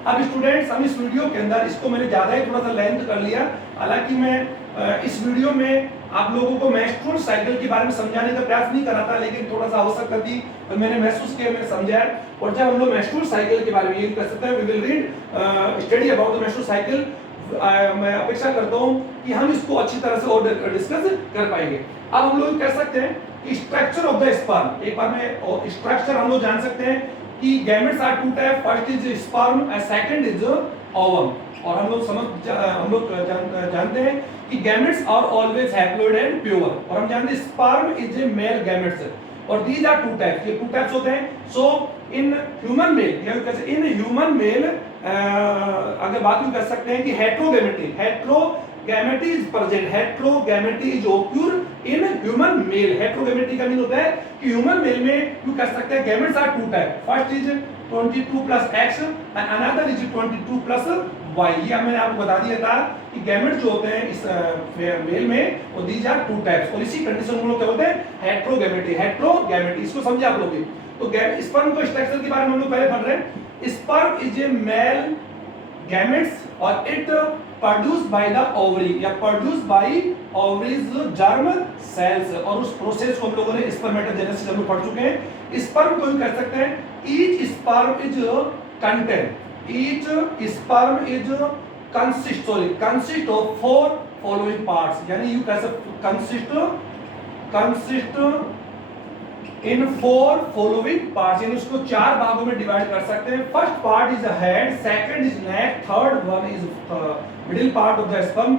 अब स्टूडेंट्स हम इस वीडियो के अंदर इसको मैंने ज्यादा ही थोड़ा सा लेंथ कर लिया. हालांकि मैं इस वीडियो में आप लोगों को मेंस्ट्रुअल साइकिल के बारे में समझाने का प्रयास नहीं करा था लेकिन थोड़ा सा आवश्यकता थी और मैंने महसूस किया मैंने समझा. और जब हम लोग मेंस्ट्रुअल साइकिल के बारे में ये कह सकते हैं we will read study about the menstrual cycle. मैं अपेक्षा करता हूं कि हम इसको अच्छी तरह से और डिस्कस कर पाएंगे. अब हम लोग कह सकते हैं कि स्ट्रक्चर ऑफ द स्पर्म. एक बार में स्ट्रक्चर हम लोग जान सकते हैं कि gametes are two type. First is sperm and second is ovum. और हम लोग जानते हैं कि gametes are always haploid and pure. और हम जानते हैं sperm is a male gametes और दीज आर टू टाइप्स. ये टू टाइप्स होते हैं. सो इन ह्यूमन मेल या कैसे इन ह्यूमन मेल अगर बात कर सकते हैं कि heterogamety is present. Heterogamety is occur in human male. Heterogamety का मीन होता है कि ह्यूमन मेल में यू कह सकते हैं gametes are two type. First is 22 plus X and another is 22 plus Y. ये मैंने आपको बता दिया था कि गैमेट जो होते हैं इस मेल में वो दीज आर टू टाइप्स. और इसी कंडीशन को लोग क्या बोलते हैं हेट्रोगैमेटी. इसको समझे आप लोग भी. तो स्पर्म को स्ट्रक्चर के बारे में हम लोग पहले पढ़ रहे हैं. Sperm is a male gametes और it produce by the ovary या produce by ovaries germ cells. और उस प्रोसेस को हम लोगों ने स्पर्मेटोजेनेसिस हम पढ़ चुके हैं. स्पर्म को कह सकते हैं each sperm is consist of four following parts. यानी you can consist in four following parts. यानी उसको चार भागों में डिवाइड कर सकते हैं. First part is head, second is neck, third one is middle part of the sperm,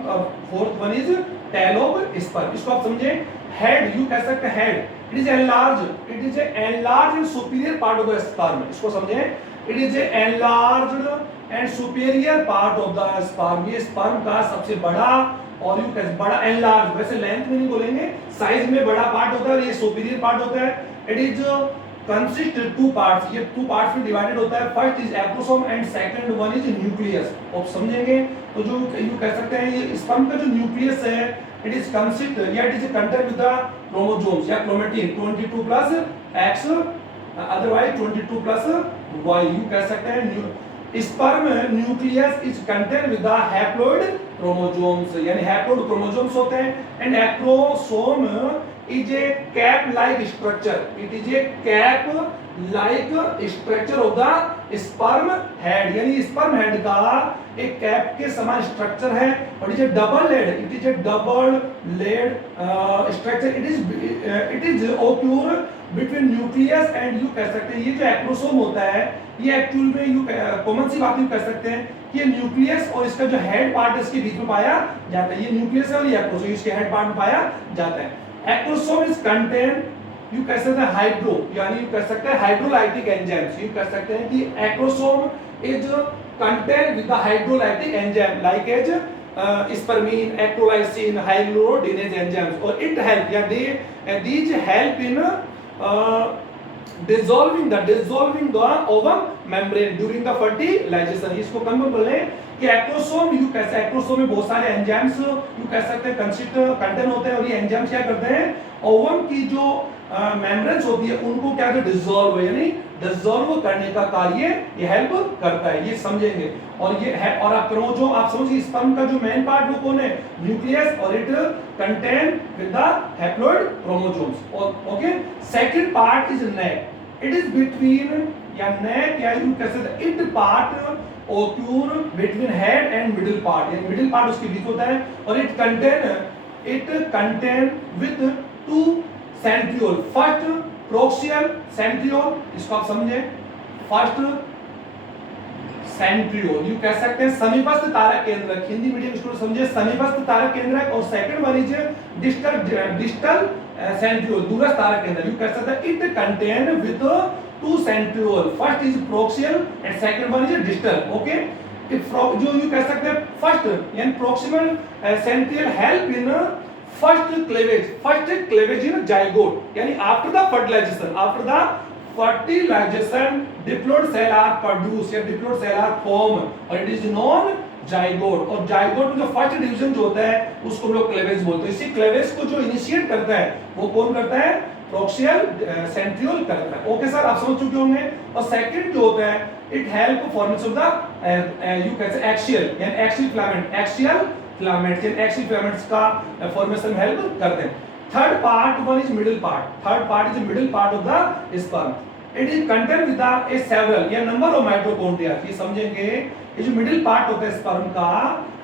fourth one is tail of sperm. इसको आप समझे. हेड यू कह सकते हैं head it is enlarged and superior part of the sperm. इसको समझें. it is a enlarged and superior part of the sperm. ये sperm का सबसे बड़ा और यू कैसे बड़ा enlarged, वैसे लेंथ में नहीं बोलेंगे, साइज में बड़ा पार्ट होता है और ये सुपीरियर पार्ट होता है. it is consist two parts. ये टू पार्ट्स में डिवाइडेड होता है. First is acrosome and second one is nucleus. आप समझेंगे. तो जो यू कह सकते हैं ये स्पर्म का जो न्यूक्लियस है it is consist yeah it is contained with the chromosomes या chromatin 22 plus X otherwise 22 plus Y. you कह सकते हैं sperm nucleus is contained with the haploid chromosomes यानी haploid chromosomes होते हैं. and acrosome is a cap like structure. it is a cap like structure of the sperm head. यानी sperm head का एक cap के समान स्ट्रक्चर है. और it is double led structure. It is occur between nucleus and, you कह सकते हैं ये जो एक्रोसोम होता है ये एक्चुअल में यू कॉमन सी बात यू कह सकते हैं कि ये न्यूक्लियस और इसका जो हेड पार्ट है इसके बीच में पाया जाता है। ये न्यूक्लियस है और ये एक्रोसोम इसके हेड पार्ट में पाया जाता है। एक्रोसोम इज कंटेन, यू कह सकते हैं हाइड्रो, यानी यू कह सकते हैं हाइड्रोलाइटिक एंजाइम्स। यू कह सकते हैं कि acrosome is contain with the hydrolytic enzyme like as spermine, acrolysin, हाइड्रोडेनेज एंजाइम्स, और इट हेल्प या these help in dissolving the ovum membrane during the fertilization। इसको कन्वर्ट कर लें कि एक्रोसोम, यू कैसे एक्रोसोम में बहुत सारे एंजाइम्स यू कह सकते हैं कंटेन होते हैं, और ये एंजाइम्स क्या करते हैं ओवम की जो मेम्ब्रेन्स होती है उनको क्या डिसॉल्व यानी डिसॉल्व करने का कार्य ये हेल्प करता है, ये समझेंगे। और ये है, और आप क्रोमोसोम आप समझिए स्पर्म का जो मेन पार्ट वो कौन है न्यूक्लियस, और it contain with the haploid chromosomes. Okay, second part is neck, it is between या नेक या यू कह सकते हैं it part occur between head and middle part, यानी मिडिल पार्ट उसके बीच होता है, और it contain with two centriole, first proximal centriole, इसको आप समझे फर्स्ट सेंट्रियोल, यू कह सकते हैं समीपस्थ तारक केंद्रक, हिंदी मीडियम स्टूडेंट समझे समीपस्थ तारक केंद्रक, और second one is distal centriole, दूरस्थ तारक केंद्रक। यू कह सकते हैं it contain with two centriole, first is proxial and second one is distal। okay, if जो you कह सकते हैं first यानी proximal centriole help in first cleavage in zygote, यानी after the fertilization diploid cell are produced या diploid cell are formed, और it is known zygote, और zygote में जो फर्स्ट डिवीजन जो होता है उसको हम लोग क्लेवेज बोलते हैं। इसी क्लेवेज को जो इनिशिएट करता है वो कौन करता है प्रोक्सियल सेंट्रियोल करता है। ओके सर, आप समझ चुके होंगे। और सेकंड जो होता है it help formation of the you can से एक्सियल यानी एक्सियल फिलामेंट्स यानी एक्सियल फिलामेंट्स का फॉर्मेशन में हेल्प करते हैं। Third part one is middle part of the sperm, it is contain with A several या नंबर ऑफ माइटोकॉन्ड्रिया। ये समझेंगे ये जो मिडिल पार्ट होता है स्पर्म का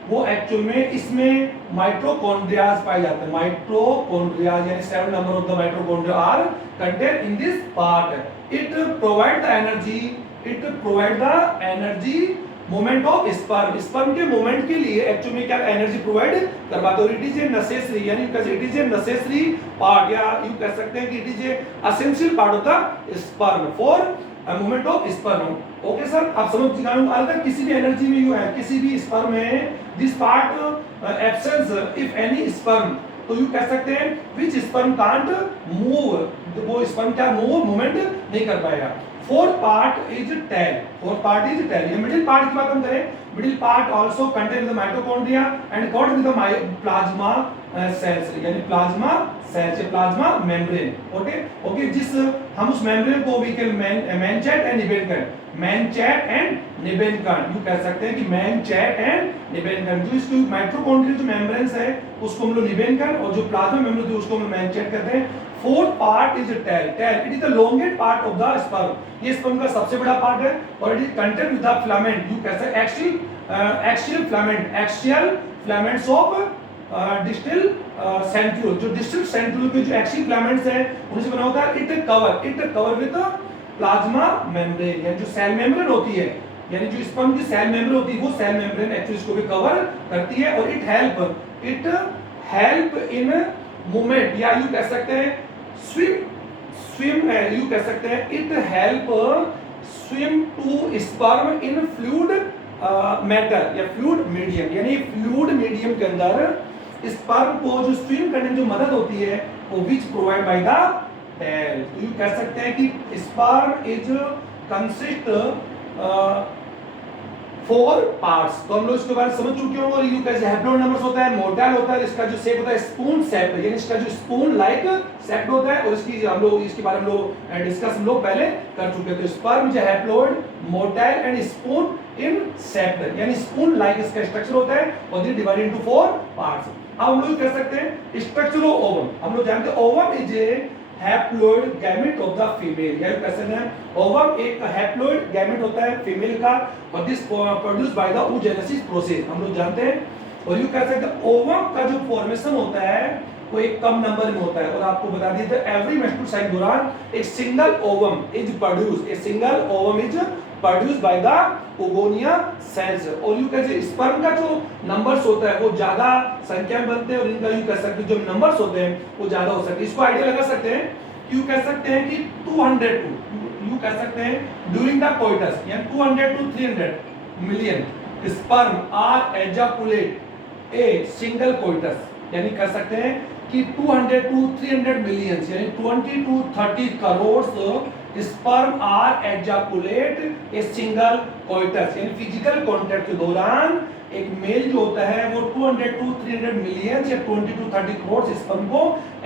वो एक्चुअल में इसमें माइटोकॉन्ड्रियाज पाए जाते हैं, माइटोकॉन्ड्रियाज यानी 7 number of the mitochondria are contain in this part. It provide the energy moment of sperm के मोमेंट के लिए एक्चुअल में क्या एनर्जी प्रोवाइड करवाते हैं। इट इज ए नेसेसरी यानी it is a necessary part या यू कह सकते हैं कि it is a essential part of the sperm for movement of sperm. Okay sir, आप समझ जाएंगे। अगर किसी भी एनर्जी में यू है किसी भी स्पर्म में this part absence if any sperm, तो यू कह सकते हैं व्हिच स्पर्म कांट मूव, वो स्पर्म क्या मूवमेंट नहीं कर पाएगा। Fourth part is tail. ये मिडिल पार्ट की बात हम करें, middle part also contain the mitochondria and covered with the plasma cells यानी plasma cells plasma membrane. Okay, जिस हम उस मेम्ब्रेन को वी कैन मैनचेट एंड निबेनकन यू कह सकते हैं कि मैनचेट एंड निबेनकन, जो इसको माइटोकॉन्ड्रियल जो मेम्ब्रेन्स है उसको हम लोग निबेनकन और जो प्लाज्मा मेम्ब्रेन है उसको हम मैनचेट कहते हैं। Fourth part is tail, it is the longest part of the sperm, ये स्पर्म का सबसे बड़ा पार्ट है, और it is contain with the filament, you कह सकते हैं axial filaments of distal centriole, जो डिस्टल सेंट्रियोल के जो एक्सियल फिलामेंट्स है उनसे बना होता है। It cover with plasma membrane, यानी जो सेल मेम्ब्रेन होती है यानी जो स्पर्म की सेल मेम्ब्रेन होती है वो सेल मेम्ब्रेन एक्चुअली इसको भी कवर करती है। और इट हेल्प इन मूवमेंट या यू कह सकते हैं स्विम यू कह सकते हैं it help swim to sperm in fluid matter या फ्लूइड मीडियम, यानी फ्लूइड मीडियम के अंदर स्पर्म को जो स्विम करने में जो मदद होती है वो which provide by the tail. तो यू कह सकते हैं कि स्पर्म इज कंसिस्ट 4 पार्ट्स, तो हम लोग इसके बारे में समझ चुके होंगे। और यू कैसे हैप्लॉइड नंबर्स होता है, मोर्टल होता है, इसका जो शेप होता है स्पून शेप यानी इसका जो स्पून लाइक शेप होता है, और इसके बारे में डिस्कस हम लोग पहले कर चुके थे। स्पर्म जो haploid mortar and spoon in shape यानी स्पून लाइक इसका स्ट्रक्चर होता है और दिस डिवाइडेड इनटू 4 पार्ट्स। अब हम लोग कह सकते हैं स्ट्रक्चर ऑफ ओवम, हम लोग जानते हैं ovum is a haploid gamete of the female, या कैसे हैं ओवम एक हैप्लॉइड गैमेट होता है फीमेल का, और this produce by the oogenesis process हम लोग जानते हैं। और यू कह सकते हैं ओवम का जो फॉर्मेशन होता है वो एक कम नंबर में होता है। और आपको बता दिया था एवरी मेंस्ट्रुअल साइकिल दौरान एक single ovum is produce, a single ovum is produce by the oogonia cells. और यू कैसे स्पर्म का जो नंबर्स होता है वो ज्यादा संख्या में बनते हैं और इनका यू कह सकते हैं जो नंबर्स होते हैं वो ज्यादा हो सकते हैं। इसको आइडिया लगा सकते हैं, यू कह सकते हैं कि 202 यू कह सकते हैं ड्यूरिंग द कोइटस यानी 200 to 300 million sperm are ejaculate a single coitus, यानी कह सकते हैं कि 200 to 300 मिलियन यानी 20 to 30 crore sperm are ejaculate a single coitus, यानी फिजिकल कांटेक्ट के दौरान एक मेल जो होता है वो 200 to 300 मिलियन या 20 to 30 करोड़ स्पर्म को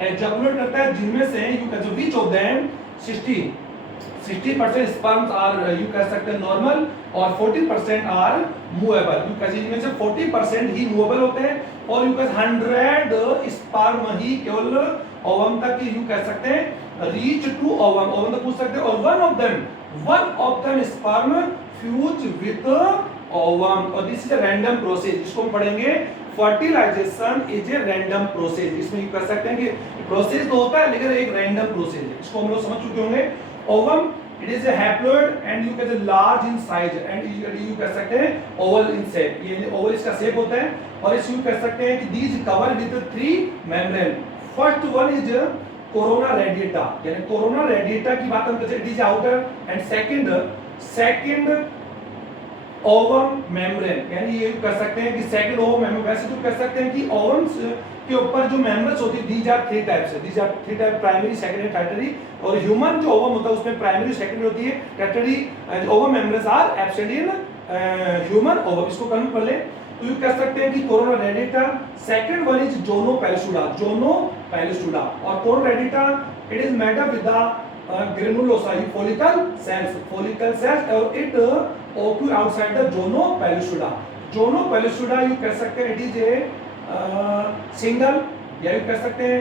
एजाकुलेट करता है, जिनमें से you can which of them 60% sperms are you कह सकते हैं नॉर्मल और 40% आर मूवेबल। यू कह इनमें से 40% ही मूवेबल होते हैं और यू कह 100 स्पर्म ही केवल ओवम तक यू कह सकते हैं रीच टू ओवम, ओवम तक पूछ सकते हैं। और one of them sperm fuse with ovum, और this is a random process, जिसको हम पढ़ेंगे fertilization is a random process. इसमें यू कह सकते हैं कि प्रोसेस तो होता है लेकिन एक रैंडम प्रोसेस है, इसको हम लोग समझ चुके होंगे। Ovum it is a haploid and you can say large in size and you कह सकते हैं oval in shape, ये ओवल इसका शेप होता है। और इस यू कह सकते हैं कि these cover with 3 membrane, first one is corona radiata, यानी corona radiata की बात हम करते हैं, it is outer and second ovum membrane, यानी ये कह सकते हैं कि सेकंड ओवम मेम्ब्रेन। वैसे तो कह सकते हैं कि ओवम्स के ऊपर जो मेम्ब्रेन्स होती है these are three type primary secondary tertiary. और ह्यूमन जो ओवम होता है उसमें प्राइमरी सेकेंडरी होती है, tertiary ovum membranes are absent in human ovum. इसको कन्वर्ट कर ले तो यू कह सकते हैं कि corona radiata, second one is zona pellucida और corona radiata it is made up with the granulosa follicle cells और it occur outside the zono pellucida you कह सकते हैं it is a single या you कह सकते हैं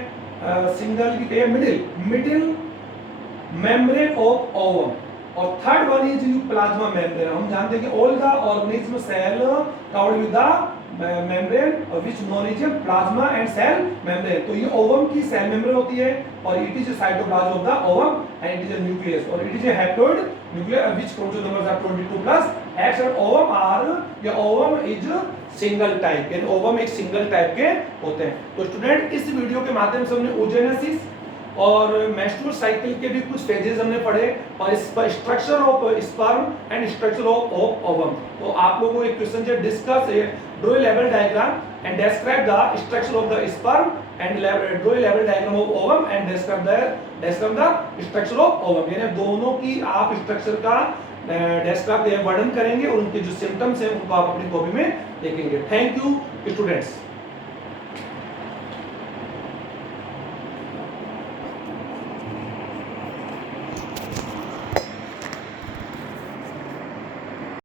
single with a middle membrane of ovum। और third one is you plasma membrane. हम जानते हैं कि all the organism cell covered with the membrane which known is plasma and cell membrane. तो ये ओवम की सेल मेम्ब्रेन होती है और it is cytoplasm of the ovum and it is a nucleus और it is a haploid nucleus which chromosome numbers are 22 plus X and ovum are या ovum is single type, यानी ovum एक single type के होते हैं। तो student इस video के माध्यम से हमने oogenesis और मेंस्ट्रुअल साइकिल के भी कुछ स्टेजेस हमने पढ़े और इस पर structure of sperm and structure of ovum. तो आप लोगों को एक क्वेश्चन है discuss draw a level diagram and describe the structure of the sperm and draw a level diagram of ovum and describe the structure of ovum, यानी दोनों की आप स्ट्रक्चर का वर्णन करेंगे और उनके जो सिम्टम्स हैं उनको आप अपनी कॉपी में देखेंगे। Thank you students.